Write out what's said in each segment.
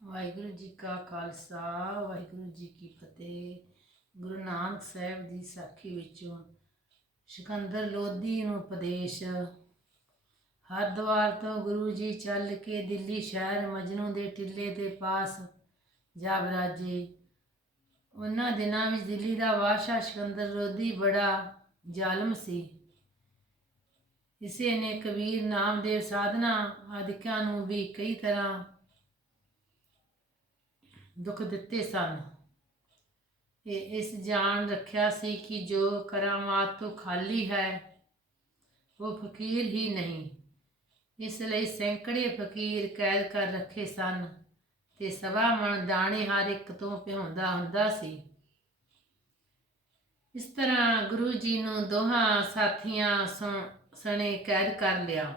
ਵਾਹਿਗੁਰੂ ਜੀ ਕਾ ਖਾਲਸਾ ਵਾਹਿਗੁਰੂ ਜੀ ਕੀ ਫਤਿਹ। ਗੁਰੂ ਨਾਨਕ ਸਾਹਿਬ ਦੀ ਸਾਖੀ ਵਿੱਚੋਂ ਸਿਕੰਦਰ ਲੋਧੀ ਨੂੰ ਉਪਦੇਸ਼। ਹਰਿਦੁਆਰ ਤੋਂ ਗੁਰੂ ਜੀ ਚੱਲ ਕੇ ਦਿੱਲੀ ਸ਼ਹਿਰ ਮਜਨੂ ਦੇ ਟਿੱਲੇ ਦੇ ਪਾਸ ਜਾ ਬਿਰਾਜੇ। ਉਹਨਾਂ ਦਿਨਾਂ ਵਿੱਚ ਦਿੱਲੀ ਦਾ ਬਾਦਸ਼ਾਹ ਸਿਕੰਦਰ ਲੋਧੀ ਬੜਾ ਜ਼ਾਲਮ ਸੀ। ਇਸੇ ਨੇ ਕਬੀਰ ਨਾਮਦੇਵ ਸਾਧਨਾ ਆਦਿਕਾਂ ਨੂੰ ਵੀ ਕਈ ਤਰ੍ਹਾਂ ਦੁੱਖ ਦਿੱਤੇ ਸਨ। ਇਸ ਜਾਣ ਰੱਖਿਆ ਸੀ ਕਿ ਜੋ ਕਰਾਮਾਤ ਤੋਂ ਖਾਲੀ ਹੈ ਉਹ ਫਕੀਰ ਹੀ ਨਹੀਂ। ਇਸ ਲਈ ਸੈਂਕੜੇ ਫਕੀਰ ਕੈਦ ਕਰ ਰੱਖੇ ਸਨ ਤੇ ਸਵਾ ਮਣ ਦਾਣੇ ਹਰ ਇੱਕ ਤੋਂ ਭਿਉਂਦਾ ਹੁੰਦਾ ਸੀ। ਇਸ ਤਰ੍ਹਾਂ ਗੁਰੂ ਜੀ ਨੂੰ ਦੋਹਾਂ ਸਾਥੀਆਂ ਸਣੇ ਕੈਦ ਕਰ ਲਿਆ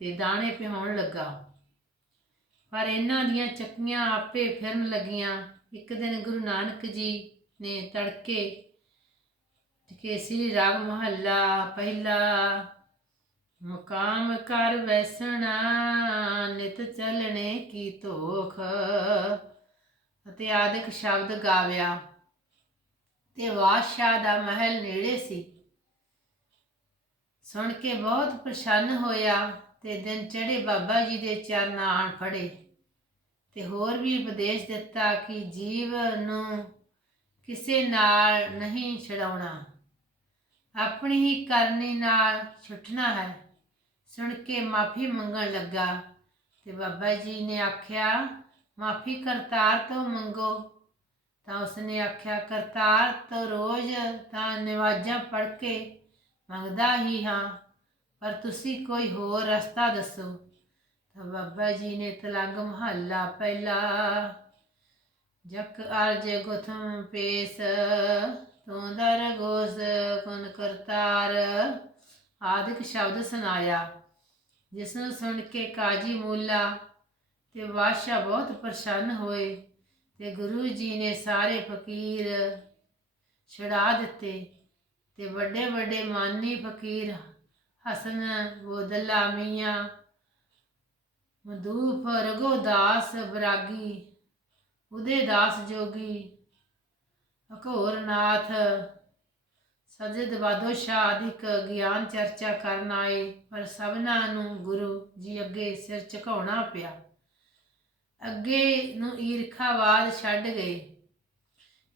ਤੇ ਦਾਣੇ ਭਿਉਣ ਲੱਗਾ। ਪਰ ਇਹਨਾਂ ਦੀਆਂ ਚੱਕੀਆਂ ਆਪੇ ਫਿਰਨ ਲੱਗੀਆਂ। ਇੱਕ ਦਿਨ ਗੁਰੂ ਨਾਨਕ ਜੀ ਨੇ ਤੜਕੇ ਕੇਸਰੀ ਰਾਗ ਮਹੱਲਾ ਪਹਿਲਾ। ਮੁਕਾਮ ਕਰ ਵੈਸਣਾ ਨਿਤ ਚੱਲਣੇ ਕੀ ਧੋਖ ਅਤੇ ਆਦਿਕ ਸ਼ਬਦ ਗਾਵਿਆ ਤੇ ਬਾਦਸ਼ਾਹ ਦਾ ਮਹਿਲ ਨੇੜੇ ਸੀ। ਸੁਣ ਕੇ ਬਹੁਤ ਪ੍ਰਸੰਨ ਹੋਇਆ ਤੇ ਦਿਨ ਚੜ੍ਹੇ ਬਾਬਾ ਜੀ ਦੇ ਚਰਨ ਆਣ ਫੜੇ ਤੇ ਹੋਰ ਵੀ ਉਪਦੇਸ਼ ਦਿੱਤਾ ਕਿ ਜੀਵ ਨੂੰ ਕਿਸੇ ਨਾਲ ਨਹੀਂ ਛਡਾਉਣਾ, ਆਪਣੀ ਹੀ ਕਰਨੀ ਨਾਲ ਛੁੱਟਣਾ ਹੈ। ਸੁਣ ਕੇ ਮਾਫੀ ਮੰਗਣ ਲੱਗਾ ਤੇ ਬਾਬਾ ਜੀ ਨੇ ਆਖਿਆ, ਮਾਫੀ ਕਰਤਾਰ ਤੋਂ ਮੰਗੋ। ਤਾਂ ਉਸਨੇ ਆਖਿਆ, ਕਰਤਾਰ ਤੋਂ ਰੋਜ਼ ਤਾਂ ਨਵਾਜ਼ਾਂ ਪੜ੍ਹ ਕੇ ਮੰਗਦਾ ਹੀ ਹਾਂ, ਪਰ ਤੁਸੀਂ ਕੋਈ ਹੋਰ ਰਸਤਾ ਦੱਸੋ। ਤਾਂ ਬਾਬਾ ਜੀ ਨੇ ਤਲੰਗ ਮਹੱਲਾ ਪਹਿਲਾ। ਜਕ ਅਰਜ ਗੁਥਮ ਪੇਸ ਤੂੰ ਦਰ ਗੋਸ ਕੁਨ ਕਰਤਾਰ ਆਦਿਕ ਸ਼ਬਦ ਸੁਣਾਇਆ, ਜਿਸ ਨੂੰ ਸੁਣ ਕੇ ਕਾਜੀ ਮੂਲਾ ਤੇ ਬਾਦਸ਼ਾਹ ਬਹੁਤ ਪ੍ਰਸੰਨ ਹੋਏ ਤੇ ਗੁਰੂ ਜੀ ਨੇ ਸਾਰੇ ਫਕੀਰ ਛੁਡਾ ਦਿੱਤੇ ਤੇ ਵੱਡੇ ਵੱਡੇ ਮਾਨੀ ਫਕੀਰ ਹਸਨ ਗੋਦਲਾ ਮੀਆਂ ਮਦੂਫ ਰਘੋਦਾਸ ਬਰਾਗੀ ਉਦੇ ਦਾਸ ਜੋਗੀ ਅਘੋਰਨਾਥ ਸਜਦ ਬਾਦੋਸ਼ਾਹ ਆਦਿਕ ਗਿਆਨ ਚਰਚਾ ਕਰਨ ਆਏ, ਪਰ ਸਭਨਾਂ ਨੂੰ ਗੁਰੂ ਜੀ ਅੱਗੇ ਸਿਰ ਝੁਕਾਉਣਾ ਪਿਆ। ਅੱਗੇ ਨੂੰ ਈਰਖਾਵਾਦ ਛੱਡ ਗਏ।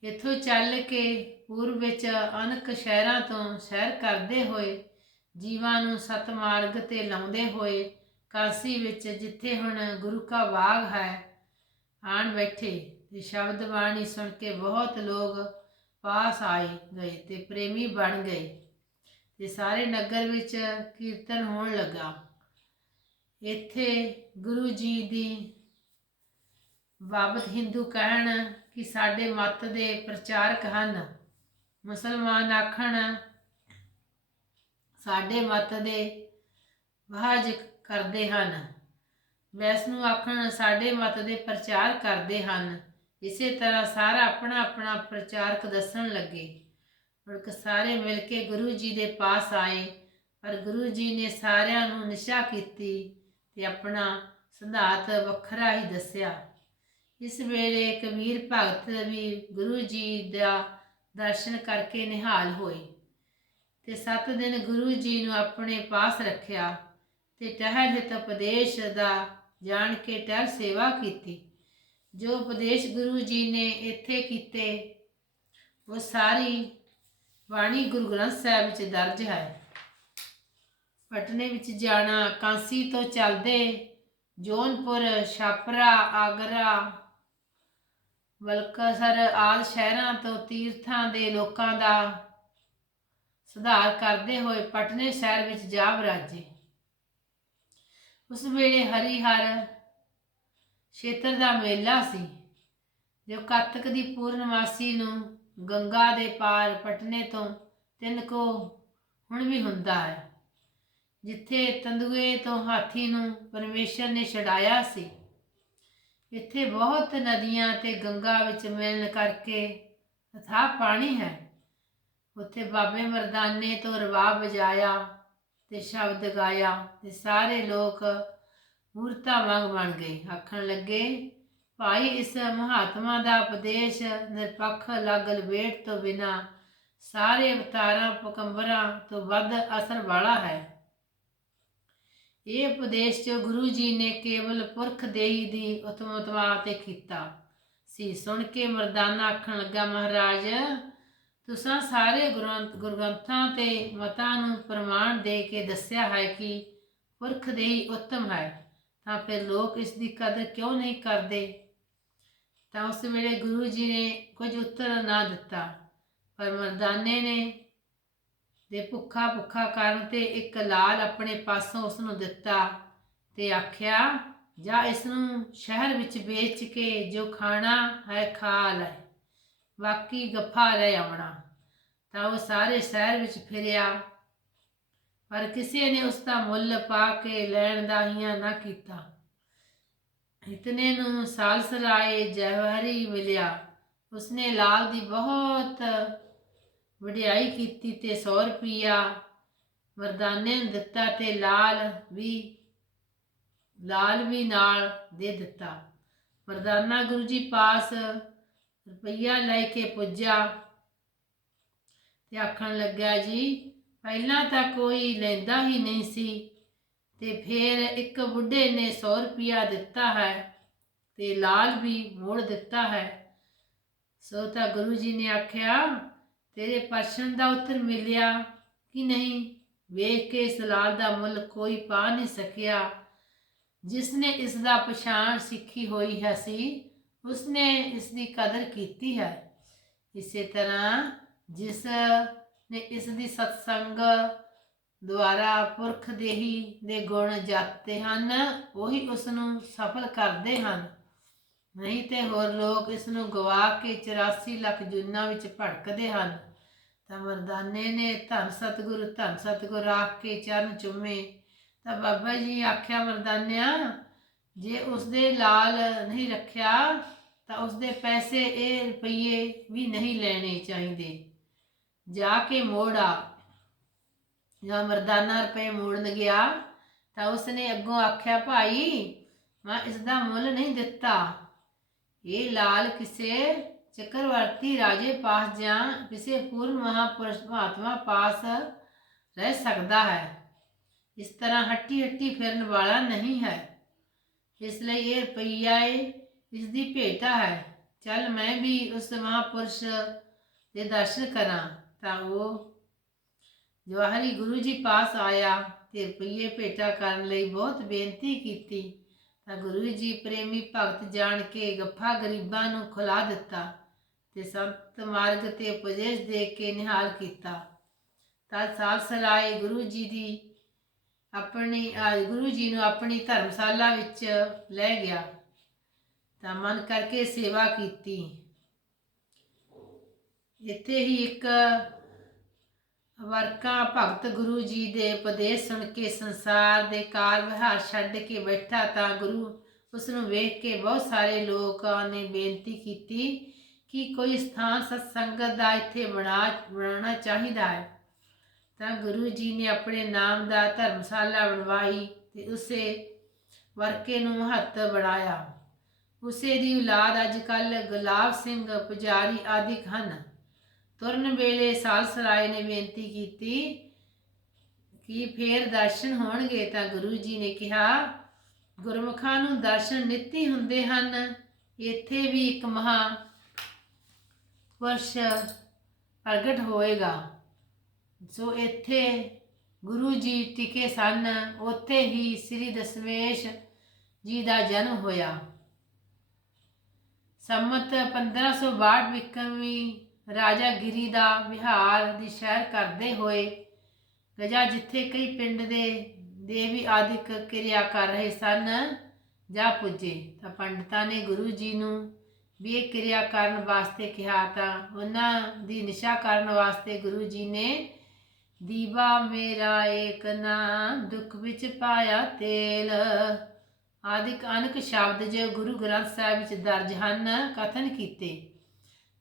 ਇੱਥੋਂ ਚੱਲ ਕੇ ਪੂਰਬ ਵਿੱਚ ਅਨਕ ਸ਼ਹਿਰਾਂ ਤੋਂ ਸੈਰ ਕਰਦੇ ਹੋਏ, ਜੀਵਾਂ ਨੂੰ ਸਤਮਾਰਗ ਤੇ ਲਾਉਂਦੇ ਹੋਏ, ਕਾਸ਼ੀ ਵਿੱਚ ਜਿੱਥੇ ਹੁਣ ਗੁਰੂ ਕਾ ਬਾਗ ਹੈ ਆਣ ਬੈਠੇ ਤੇ ਸ਼ਬਦ ਬਾਣੀ ਸੁਣ ਕੇ ਬਹੁਤ ਲੋਕ ਪਾਸ ਆਏ ਗਏ ਤੇ ਪ੍ਰੇਮੀ ਬਣ ਗਏ ਤੇ ਸਾਰੇ ਨਗਰ ਵਿੱਚ ਕੀਰਤਨ ਹੋਣ ਲੱਗਾ। ਇੱਥੇ ਗੁਰੂ ਜੀ ਦੀ ਬਾਬਤ ਹਿੰਦੂ ਕਹਿਣ ਕਿ ਸਾਡੇ ਮਤ ਦੇ ਪ੍ਰਚਾਰਕ ਹਨ, ਮੁਸਲਮਾਨ ਆਖਣ ਸਾਡੇ ਮਤ ਦੇ ਵਾਜ ਕਰਦੇ ਹਨ, ਵੈਸ਼ਨੂ ਆਖਣ ਸਾਡੇ ਮਤ ਦੇ ਪ੍ਰਚਾਰ ਕਰਦੇ ਹਨ। ਇਸੇ ਤਰ੍ਹਾਂ ਸਾਰਾ ਆਪਣਾ ਆਪਣਾ ਪ੍ਰਚਾਰਕ ਦੱਸਣ ਲੱਗੇ। ਮੁੜ ਸਾਰੇ ਮਿਲ ਕੇ ਗੁਰੂ ਜੀ ਦੇ ਪਾਸ ਆਏ, ਪਰ ਗੁਰੂ ਜੀ ਨੇ ਸਾਰਿਆਂ ਨੂੰ ਨਿਸ਼ਾ ਕੀਤੀ ਤੇ ਆਪਣਾ ਸਿਧਾਂਤ ਵੱਖਰਾ ਹੀ ਦੱਸਿਆ। ਇਸ ਵੇਲੇ ਕਬੀਰ ਭਗਤ ਵੀ ਗੁਰੂ ਜੀ ਦਾ ਦਰਸ਼ਨ ਕਰਕੇ ਨਿਹਾਲ ਹੋਏ ਤੇ 7 ਦਿਨ ਗੁਰੂ ਜੀ ਨੂੰ ਆਪਣੇ ਪਾਸ ਰੱਖਿਆ ਤੇ ਟਹਿਲ ਹਿਤ ਉਪਦੇਸ਼ ਦਾ ਜਾਣ ਕੇ ਟਹਿਲ ਸੇਵਾ ਕੀਤੀ। ਜੋ ਉਪਦੇਸ਼ ਗੁਰੂ ਜੀ ਨੇ ਇੱਥੇ ਕੀਤੇ ਉਹ ਸਾਰੀ ਬਾਣੀ ਗੁਰੂ ਗ੍ਰੰਥ ਸਾਹਿਬ ਵਿੱਚ ਦਰਜ ਹੈ। ਪਟਨੇ ਵਿੱਚ ਜਾਣਾ, ਕਾਂਸੀ ਤੋਂ ਚੱਲਦੇ ਜੌਨਪੁਰ, ਛਾਪਰਾ, ਆਗਰਾ, ਬਲਕਸਰ ਆਦਿ ਸ਼ਹਿਰਾਂ ਤੋਂ ਤੀਰਥਾਂ ਦੇ ਲੋਕਾਂ ਦਾ ਸੁਧਾਰ ਕਰਦੇ ਹੋਏ ਪਟਨੇ ਸ਼ਹਿਰ ਵਿੱਚ ਜਾ ਬਿਰਾਜੇ। ਉਸ ਵੇਲੇ ਹਰੀਹਰ ਖੇਤਰ ਦਾ ਮੇਲਾ ਸੀ, ਜੋ ਕੱਤਕ ਦੀ ਪੂਰਨਮਾਸੀ ਨੂੰ ਗੰਗਾ ਦੇ ਪਾਰ ਪਟਨੇ ਤੋਂ 3 ਕੋਹ ਹੁਣ ਵੀ ਹੁੰਦਾ ਹੈ, ਜਿੱਥੇ ਤੰਦੂਏ ਤੋਂ ਹਾਥੀ ਨੂੰ ਪਰਮੇਸ਼ਰ ਨੇ ਛਡਾਇਆ ਸੀ। ਇੱਥੇ ਬਹੁਤ ਨਦੀਆਂ ਤੇ ਗੰਗਾ ਵਿੱਚ ਮਿਲਣ ਕਰਕੇ ਅਥਾਹ ਪਾਣੀ ਹੈ। ਉੱਥੇ ਬਾਬੇ ਮਰਦਾਨੇ ਤੋਂ ਰਬਾਬ ਵਜਾਇਆ ਤੇ ਸ਼ਬਦ ਗਾਇਆ ਤੇ ਸਾਰੇ ਲੋਕ ਮੂਰਤਾਂ ਵਾਂਗ ਬਣ ਗਏ। ਆਖਣ ਲੱਗੇ, ਭਾਈ ਇਸ ਮਹਾਤਮਾ ਦਾ ਉਪਦੇਸ਼ ਨਿਰਪੱਖ ਲੱਗ ਲਪੇਟ ਤੋਂ ਬਿਨਾਂ ਸਾਰੇ ਅਵਤਾਰਾਂ ਪਕੰਬਰਾਂ ਤੋਂ ਵੱਧ ਅਸਰ ਵਾਲਾ ਹੈ। ਇਹ ਉਪਦੇਸ਼ ਜੋ ਗੁਰੂ ਜੀ ਨੇ ਕੇਵਲ ਪੁਰਖ ਦੇਹੀ ਦੀ ਉਤਮਤਵਾ ਤੇ ਕੀਤਾ ਸੀ। ਸੁਣ ਕੇ ਮਰਦਾਨਾ ਆਖਣ ਲੱਗਾ, ਮਹਾਰਾਜ ਤੁਸਾਂ ਸਾਰੇ ਗੁਰਗ੍ਰੰਥਾਂ ਤੇ ਮਤਾਂ ਨੂੰ ਪ੍ਰਮਾਣ ਦੇ ਕੇ ਦੱਸਿਆ ਹੈ ਕਿ ਪੁਰਖ ਦੇਹੀ ਉੱਤਮ ਹੈ, ਤਾਂ ਫਿਰ ਲੋਕ ਇਸ ਦੀ ਕਦਰ ਕਿਉਂ ਨਹੀਂ ਕਰਦੇ? ਤਾਂ ਉਸ ਵੇਲੇ ਗੁਰੂ ਜੀ ਨੇ ਕੁਝ ਉੱਤਰ ਨਾ ਦਿੱਤਾ, ਪਰ ਮਰਦਾਨੇ ਨੇ ਦੇ ਭੁੱਖਾ ਕਰਨ ਤੇ ਇੱਕ ਲਾਲ ਆਪਣੇ ਪਾਸੋਂ ਉਸ ਨੂੰ ਦਿੱਤਾ ਤੇ ਆਖਿਆ, ਜਾ ਇਸ ਨੂੰ ਸ਼ਹਿਰ ਵਿੱਚ ਵੇਚ ਕੇ ਜੋ ਖਾਣਾ ਹੈ ਖਾ ਲੈ, ਬਾਕੀ ਗੱਫਾ ਲੈ ਆਉਣਾ। ਤਾਂ ਉਹ ਸਾਰੇ ਸ਼ਹਿਰ ਵਿੱਚ ਫਿਰਿਆ, ਪਰ ਕਿਸੇ ਨੇ ਉਸ ਦਾ ਮੁੱਲ ਪਾ ਕੇ ਲੈਣ ਦਾ ਹੀਆ ਨਾ ਕੀਤਾ। ਇਤਨੇ ਨੂੰ ਸਾਲਸਰਾਏ ਜਵਾਹਰੀ ਮਿਲਿਆ। ਉਸਨੇ ਲਾਲ ਦੀ ਬਹੁਤ ਵਡਿਆਈ ਕੀਤੀ ਤੇ 100 ਰੁਪਈਆ ਮਰਦਾਨੇ ਨੂੰ ਦਿੱਤਾ ਤੇ ਲਾਲ ਵੀ ਨਾਲ ਦੇ ਦਿੱਤਾ। ਮਰਦਾਨਾ ਗੁਰੂ ਜੀ ਪਾਸ ਰੁਪਈਆ ਲੈ ਕੇ ਪੁੱਜਾ ਤੇ ਆਖਣ ਲੱਗਾ, ਜੀ ਪਹਿਲਾਂ ਤਾਂ ਕੋਈ ਲੈਂਦਾ ਹੀ ਨਹੀਂ ਸੀ ਤੇ ਫਿਰ ਇੱਕ ਬੁੱਢੇ ਨੇ 100 ਰੁਪਈਆ ਦਿੱਤਾ ਹੈ ਤੇ ਲਾਲ ਵੀ ਮੋੜ ਦਿੱਤਾ ਹੈ। ਸੋ ਤਾਂ ਗੁਰੂ ਜੀ ਨੇ ਆਖਿਆ, ਤੇਰੇ ਪ੍ਰਸ਼ਨ ਦਾ ਉੱਤਰ ਮਿਲਿਆ ਕਿ ਨਹੀਂ? ਵੇਖ ਕੇ ਇਸ ਲਾਲ ਦਾ ਮੁੱਲ ਕੋਈ ਪਾ ਨਹੀਂ ਸਕਿਆ। ਜਿਸਨੇ ਇਸ ਦਾ ਪਛਾਣ ਸਿੱਖੀ ਹੋਈ ਹੈ ਸੀ, ਉਸਨੇ ਇਸ ਦੀ ਕਦਰ ਕੀਤੀ ਹੈ। ਇਸੇ ਤਰ੍ਹਾਂ ਜਿਸ ਨੇ ਇਸ ਦੀ ਸਤਸੰਗ ਦੁਆਰਾ ਪੁਰਖ ਦੇਹੀ ਦੇ ਗੁਣ ਜਾਤੇ ਹਨ, ਉਹੀ ਉਸ ਨੂੰ ਸਫਲ ਕਰਦੇ ਹਨ। ਨਹੀਂ ਤੇ ਹੋਰ ਲੋਕ ਇਸ ਨੂੰ ਗਵਾ ਕੇ 84 ਲੱਖ ਜੂਨਾਂ ਵਿੱਚ ਭੜਕਦੇ ਹਨ। ਤਾਂ ਮਰਦਾਨੇ ਨੇ ਧੰਨ ਸਤਿਗੁਰ ਆਖ ਕੇ ਚਰਨ ਚੁੰਮੇ। ਤਾਂ ਬਾਬਾ ਜੀ ਆਖਿਆ, ਮਰਦਾਨਿਆ, ਜੇ ਉਸਦੇ ਲਾਲ ਨਹੀਂ ਰੱਖਿਆ ਤਾਂ ਉਸਦੇ ਪੈਸੇ ਇਹ ਰੁਪਈਏ ਵੀ ਨਹੀਂ ਲੈਣੇ ਚਾਹੀਦੇ, ਜਾ ਕੇ ਮੋੜ ਆ। ਜਦੋਂ ਮਰਦਾਨਾ ਰੁਪਏ ਮੋੜਨ ਗਿਆ ਤਾਂ ਉਸਨੇ ਅੱਗੋਂ ਆਖਿਆ, ਭਾਈ ਮੈਂ ਇਸ ਦਾ ਮੁੱਲ ਨਹੀਂ ਦਿੱਤਾ। ਇਹ ਲਾਲ ਕਿਸੇ ਚੱਕਰਵਰਤੀ ਰਾਜੇ ਪਾਸ ਜਾਂ ਕਿਸੇ ਪੂਰਨ ਮਹਾਪੁਰਸ਼ ਮਹਾਤਮਾ ਪਾਸ ਰਹਿ ਸਕਦਾ ਹੈ, ਇਸ ਤਰ੍ਹਾਂ ਹੱਟੀ ਫਿਰਨ ਵਾਲਾ ਨਹੀਂ ਹੈ। ਇਸ ਲਈ ਇਹ ਰੁਪਈਆ ਇਸ ਦੀ ਭੇਟਾ ਹੈ। ਚੱਲ ਮੈਂ ਵੀ ਉਸ ਮਹਾਪੁਰਸ਼ ਦੇ ਦਰਸ਼ਨ ਕਰਾਂ। ਤਾਂ ਉਹ ਜਵਾਹਰੀ ਗੁਰੂ ਜੀ ਪਾਸ ਆਇਆ ਤੇ ਰੁਪਈਏ ਭੇਟਾ ਕਰਨ ਲਈ ਬਹੁਤ ਬੇਨਤੀ ਕੀਤੀ। ਤਾਂ ਗੁਰੂ ਜੀ ਪ੍ਰੇਮੀ ਭਗਤ ਜਾਣ ਕੇ ਗੱਫਾ ਗਰੀਬਾਂ ਨੂੰ ਖੁਲਾ ਦਿੱਤਾ ਤੇ ਸੰਤ ਮਾਰਗ ਤੇ ਉਪਦੇਸ਼ ਦੇ ਕੇ ਨਿਹਾਲ ਕੀਤਾ। ਤਾਂ ਸਾਲਸਰਾਏ ਗੁਰੂ ਜੀ ਨੂੰ ਆਪਣੀ ਧਰਮਸ਼ਾਲਾ ਵਿੱਚ ਲੈ ਗਿਆ ਤਾਂ ਮਨ ਕਰਕੇ ਸੇਵਾ ਕੀਤੀ। ਇੱਥੇ ਹੀ ਇੱਕ ਵਰਕਾ ਭਗਤ ਗੁਰੂ ਜੀ ਦੇ ਉਪਦੇਸ਼ ਸੁਣ ਕੇ ਸੰਸਾਰ ਦੇ ਕਾਰ ਵਿਹਾਰ ਛੱਡ ਕੇ ਬੈਠਾ। ਤਾਂ ਗੁਰੂ ਉਸ ਨੂੰ ਵੇਖ ਕੇ ਬਹੁਤ ਸਾਰੇ ਲੋਕਾਂ ਨੇ ਬੇਨਤੀ ਕੀਤੀ ਕਿ ਕੋਈ ਸਥਾਨ ਸਤਸੰਗਤ ਦਾ ਇੱਥੇ ਬਣਾਉਣਾ ਚਾਹੀਦਾ ਹੈ। ਤਾਂ ਗੁਰੂ ਜੀ ਨੇ ਆਪਣੇ ਨਾਮ ਦਾ ਧਰਮਸ਼ਾਲਾ ਬਣਵਾਈ ਤੇ ਉਸੇ ਵਰਕੇ ਨੂੰ ਮਹੱਤਵ ਬਣਾਇਆ। ਉਸੇ ਦੀ ਔਲਾਦ ਅੱਜ ਕੱਲ੍ਹ ਗੁਲਾਬ ਸਿੰਘ ਪੁਜਾਰੀ ਆਦਿਕ ਹਨ। ਤੁਰਨ ਵੇਲੇ ਸਾਲਸਰਾਏ ਨੇ ਬੇਨਤੀ ਕੀਤੀ ਕਿ ਫੇਰ ਦਰਸ਼ਨ ਹੋਣਗੇ। ਤਾਂ ਗੁਰੂ ਜੀ ਨੇ ਕਿਹਾ, ਗੁਰਮੁਖਾਂ ਨੂੰ ਦਰਸ਼ਨ ਨਿੱਤ ਹੀ ਹੁੰਦੇ ਹਨ। ਇੱਥੇ ਵੀ ਇੱਕ ਮਹਾਂਪੁਰਸ਼ ਪ੍ਰਗਟ ਹੋਏਗਾ। ਸੋ ਇੱਥੇ ਗੁਰੂ ਜੀ ਟਿਕੇ ਸਨ, ਉੱਥੇ ਹੀ ਸ੍ਰੀ ਦਸ਼ਮੇਸ਼ ਜੀ ਦਾ ਜਨਮ ਹੋਇਆ। ਸੰਮਤ 1562 ਵਿਕਰਮੀ ਰਾਜਾ ਗਿਰੀ ਦਾ ਵਿਹਾਰ ਦੀ ਸੈਰ ਕਰਦੇ ਹੋਏ ਗਜਾ, ਜਿੱਥੇ ਕਈ ਪਿੰਡ ਦੇ ਦੇਵੀ ਆਦਿਕ ਕਿਰਿਆ ਕਰ ਰਹੇ ਸਨ, ਜਾ ਪੁੱਜੇ। ਤਾਂ ਪੰਡਤਾਂ ਨੇ ਗੁਰੂ ਜੀ ਨੂੰ ਵੀ ਇਹ ਕਿਰਿਆ ਕਰਨ ਵਾਸਤੇ ਕਿਹਾ। ਤਾਂ ਉਹਨਾਂ ਦੀ ਨਿਸ਼ਾ ਕਰਨ ਵਾਸਤੇ ਗੁਰੂ ਜੀ ਨੇ ਦੀਵਾ ਮੇਰਾ ਏਕ ਨਾ ਦੁੱਖ ਵਿੱਚ ਪਾਇਆ ਤੇਲ ਆਦਿਕ ਅਨੇਕ ਸ਼ਬਦ ਜੋ ਗੁਰੂ ਗ੍ਰੰਥ ਸਾਹਿਬ ਵਿੱਚ ਦਰਜ ਹਨ ਕਥਨ ਕੀਤੇ।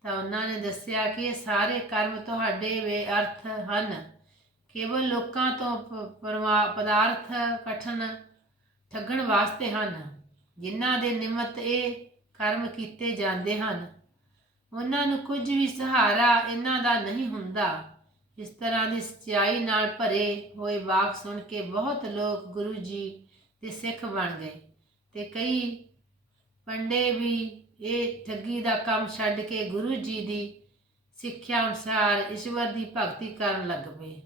ਤਾਂ ਉਹਨਾਂ ਨੇ ਦੱਸਿਆ ਕਿ ਇਹ ਸਾਰੇ ਕਰਮ ਤੁਹਾਡੇ ਬੇਅਰਥ ਹਨ, ਕੇਵਲ ਲੋਕਾਂ ਤੋਂ ਪਦਾਰਥ ਠੱਗਣ ਵਾਸਤੇ ਹਨ, ਜਿਨ੍ਹਾਂ ਦੇ ਨਿਮਤ ਇਹ ਕਰਮ ਕੀਤੇ ਜਾਂਦੇ ਹਨ, ਉਹਨਾਂ ਨੂੰ ਕੁਝ ਵੀ ਸਹਾਰਾ ਇਹਨਾਂ ਦਾ ਨਹੀਂ ਹੁੰਦਾ। ਇਸ ਤਰ੍ਹਾਂ ਦੀ ਸੱਚਾਈ ਨਾਲ ਭਰੇ ਹੋਏ ਵਾਕ ਸੁਣ ਕੇ ਬਹੁਤ ਲੋਕ ਗੁਰੂ ਜੀ ਦੇ ਸਿੱਖ ਬਣ ਗਏ ਤੇ ਕਈ ਪੰਡੇ ਵੀ ਇਹ ਠੱਗੀ ਦਾ ਕੰਮ ਛੱਡ ਕੇ ਗੁਰੂ ਜੀ ਦੀ ਸਿੱਖਿਆ ਅਨੁਸਾਰ ਈਸ਼ਵਰ ਦੀ ਭਗਤੀ ਕਰਨ ਲੱਗ ਪਏ।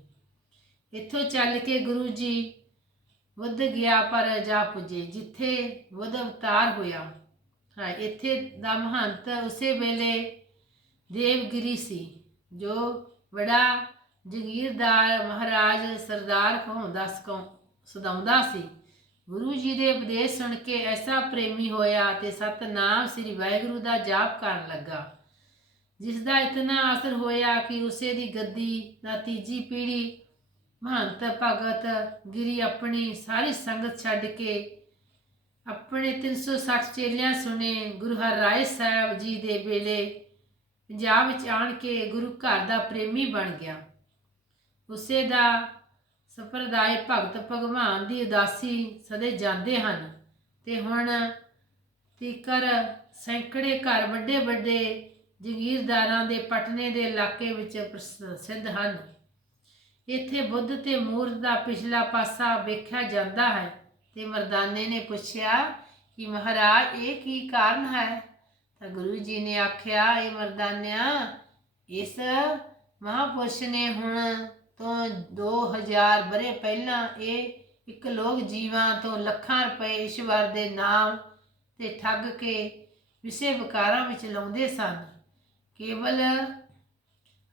ਇੱਥੋਂ ਚੱਲ ਕੇ ਗੁਰੂ ਜੀ ਬੁੱਧ ਗਿਆ ਪਰ ਜਾ ਪੁੱਜੇ ਜਿੱਥੇ ਬੁੱਧ ਅਵਤਾਰ ਹੋਇਆ ਹੈ। ਇੱਥੇ ਦਾ ਮਹੰਤ ਉਸੇ ਵੇਲੇ ਦੇਵਗਿਰੀ ਸੀ, ਜੋ ਬੜਾ ਜਗੀਰਦਾਰ ਮਹਾਰਾਜ ਸਰਦਾਰ ਸਦਾਉਂਦਾ ਸੀ। ਗੁਰੂ ਜੀ ਦੇ ਉਪਦੇਸ਼ ਸੁਣ ਕੇ ਐਸਾ ਪ੍ਰੇਮੀ ਹੋਇਆ ਤੇ ਸਤਨਾਮ ਸ੍ਰੀ ਵਾਹਿਗੁਰੂ ਦਾ ਜਾਪ ਕਰਨ ਲੱਗਾ, ਜਿਸ ਦਾ ਇਤਨਾ ਅਸਰ ਹੋਇਆ ਕਿ ਉਸੇ ਦੀ ਗੱਦੀ ਦਾ ਤੀਜੀ ਪੀੜ੍ਹੀ ਮਹੰਤ ਭਗਤ ਗਿਰੀ ਆਪਣੀ ਸਾਰੀ ਸੰਗਤ ਛੱਡ ਕੇ ਆਪਣੇ 360 ਚੇਲਿਆਂ ਸੁਣੇ ਗੁਰੂ ਹਰਿਰਾਏ ਸਾਹਿਬ ਜੀ ਦੇ ਵੇਲੇ ਪੰਜਾਬ ਵਿੱਚ ਆਣ ਕੇ ਗੁਰੂ ਘਰ ਦਾ ਪ੍ਰੇਮੀ ਬਣ ਗਿਆ। ਉਸੇ ਦਾ ਸੰਪਰਦਾਇ ਭਗਤ ਭਗਵਾਨ ਦੀ ਉਦਾਸੀ ਸਦੇ ਜਾਂਦੇ ਹਨ ਤੇ ਹੁਣ ਤੀਕਰ ਸੈਂਕੜੇ ਘਰ ਵੱਡੇ ਵੱਡੇ ਜਗੀਰਦਾਰਾਂ ਦੇ ਪਟਨੇ ਦੇ ਇਲਾਕੇ ਵਿੱਚ ਪ੍ਰਸਿੱਧ ਹਨ। ਇੱਥੇ ਬੁੱਧ ਤੇ ਮੂਰਤ ਦਾ ਪਿਛਲਾ ਪਾਸਾ ਵੇਖਿਆ ਜਾਂਦਾ ਹੈ ਤੇ ਮਰਦਾਨੇ ਨੇ ਪੁੱਛਿਆ ਕਿ ਮਹਾਰਾਜ ਇਹ ਕੀ ਕਾਰਨ ਹੈ? ਤਾਂ ਗੁਰੂ ਜੀ ਨੇ ਆਖਿਆ, ਇਹ ਮਰਦਾਨਿਆ, ਇਸ ਮਹਾਂਪੁਰਸ਼ ਨੇ ਹੁਣ ਤੋਂ 2000 ਵਰ੍ਹੇ ਪਹਿਲਾਂ ਇਹ ਇੱਕ ਲੋਕ ਜੀਵਾਂ ਤੋਂ ਲੱਖਾਂ ਰੁਪਏ ਈਸ਼ਵਰ ਦੇ ਨਾਮ ਤੇ ਠੱਗ ਕੇ ਵਿਸ਼ੇ ਵਿਕਾਰਾਂ ਵਿੱਚ ਲਾਉਂਦੇ ਸਨ। ਕੇਵਲ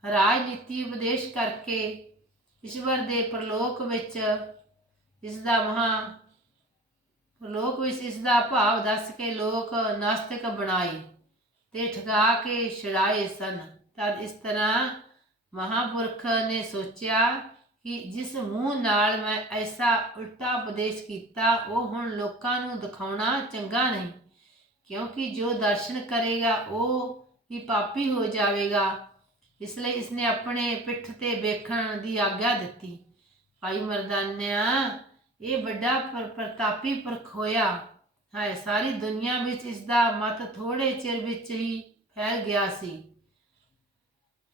ਰਾਜਨੀਤੀ ਉਪਦੇਸ਼ ਕਰਕੇ ਈਸ਼ਵਰ ਦੇ ਪ੍ਰਲੋਕ ਵਿੱਚ ਇਸ ਦਾ ਭਾਵ ਦੱਸ ਕੇ ਲੋਕ ਨਾਸਤਿਕ ਬਣਾਏ ਤੇ ਠਗਾ ਕੇ ਛੁਡਾਏ ਸਨ। ਤਦ ਇਸ ਤਰ੍ਹਾਂ ਮਹਾਂਪੁਰਖ ਨੇ ਸੋਚਿਆ ਕਿ ਜਿਸ ਮੂੰਹ ਨਾਲ ਮੈਂ ਐਸਾ ਉਲਟਾ ਉਪਦੇਸ਼ ਕੀਤਾ ਉਹ ਹੁਣ ਲੋਕਾਂ ਨੂੰ ਦਿਖਾਉਣਾ ਚੰਗਾ ਨਹੀਂ, ਕਿਉਂਕਿ ਜੋ ਦਰਸ਼ਨ ਕਰੇਗਾ ਉਹ ਵੀ ਪਾਪੀ ਹੋ ਜਾਵੇਗਾ। ਇਸ ਲਈ ਇਸਨੇ ਆਪਣੇ ਪਿੱਠ ਤੇ ਵੇਖਣ ਦੀ ਆਗਿਆ ਦਿੱਤੀ। ਭਾਈ ਮਰਦਾਨਿਆ, ਇਹ ਵੱਡਾ ਪ੍ਰਤਾਪੀ ਪੁਰਖ ਹੋਇਆ ਹੈ। ਸਾਰੀ ਦੁਨੀਆ ਵਿੱਚ ਇਸ ਦਾ ਮਤ ਥੋੜ੍ਹੇ ਚਿਰ ਵਿੱਚ ਹੀ ਫੈਲ ਗਿਆ ਸੀ।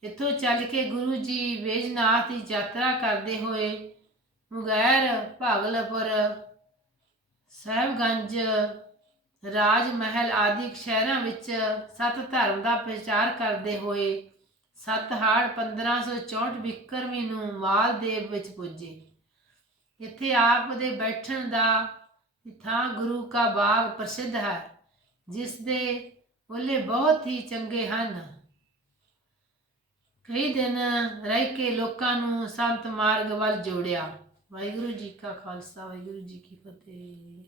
ਇੱਥੋਂ ਚੱਲ ਕੇ ਗੁਰੂ ਜੀ ਬੈਜਨਾਥ ਦੀ ਯਾਤਰਾ ਕਰਦੇ ਹੋਏ ਮੁਗੈਰ, ਭਾਗਲਪੁਰ, ਸਾਹਿਬਗੰਜ, ਰਾਜ ਮਹਿਲ ਆਦਿ ਸ਼ਹਿਰਾਂ ਵਿੱਚ ਸਤ ਧਰਮ ਦਾ ਪ੍ਰਚਾਰ ਕਰਦੇ ਹੋਏ ਸਤਹਾੜ 1564 ਬਿਕਰਮੀ ਨੂੰ ਮਾਲਦੇਵ ਵਿੱਚ ਪੁੱਜੇ। ਇੱਥੇ ਆਪ ਦੇ ਬੈਠਣ ਦਾ ਥਾਂ ਗੁਰੂ ਕਾ ਬਾਗ ਪ੍ਰਸਿੱਧ ਹੈ, ਜਿਸ ਦੇ ਓਲੇ ਬਹੁਤ ਹੀ ਚੰਗੇ ਹਨ। ਕਈ ਦਿਨ ਰਹਿ ਕੇ ਲੋਕਾਂ ਨੂੰ ਸੰਤ ਮਾਰਗ ਵੱਲ ਜੋੜਿਆ। ਵਾਹਿਗੁਰੂ ਜੀ ਕਾ ਖਾਲਸਾ, ਵਾਹਿਗੁਰੂ ਜੀ ਕੀ ਫਤਿਹ।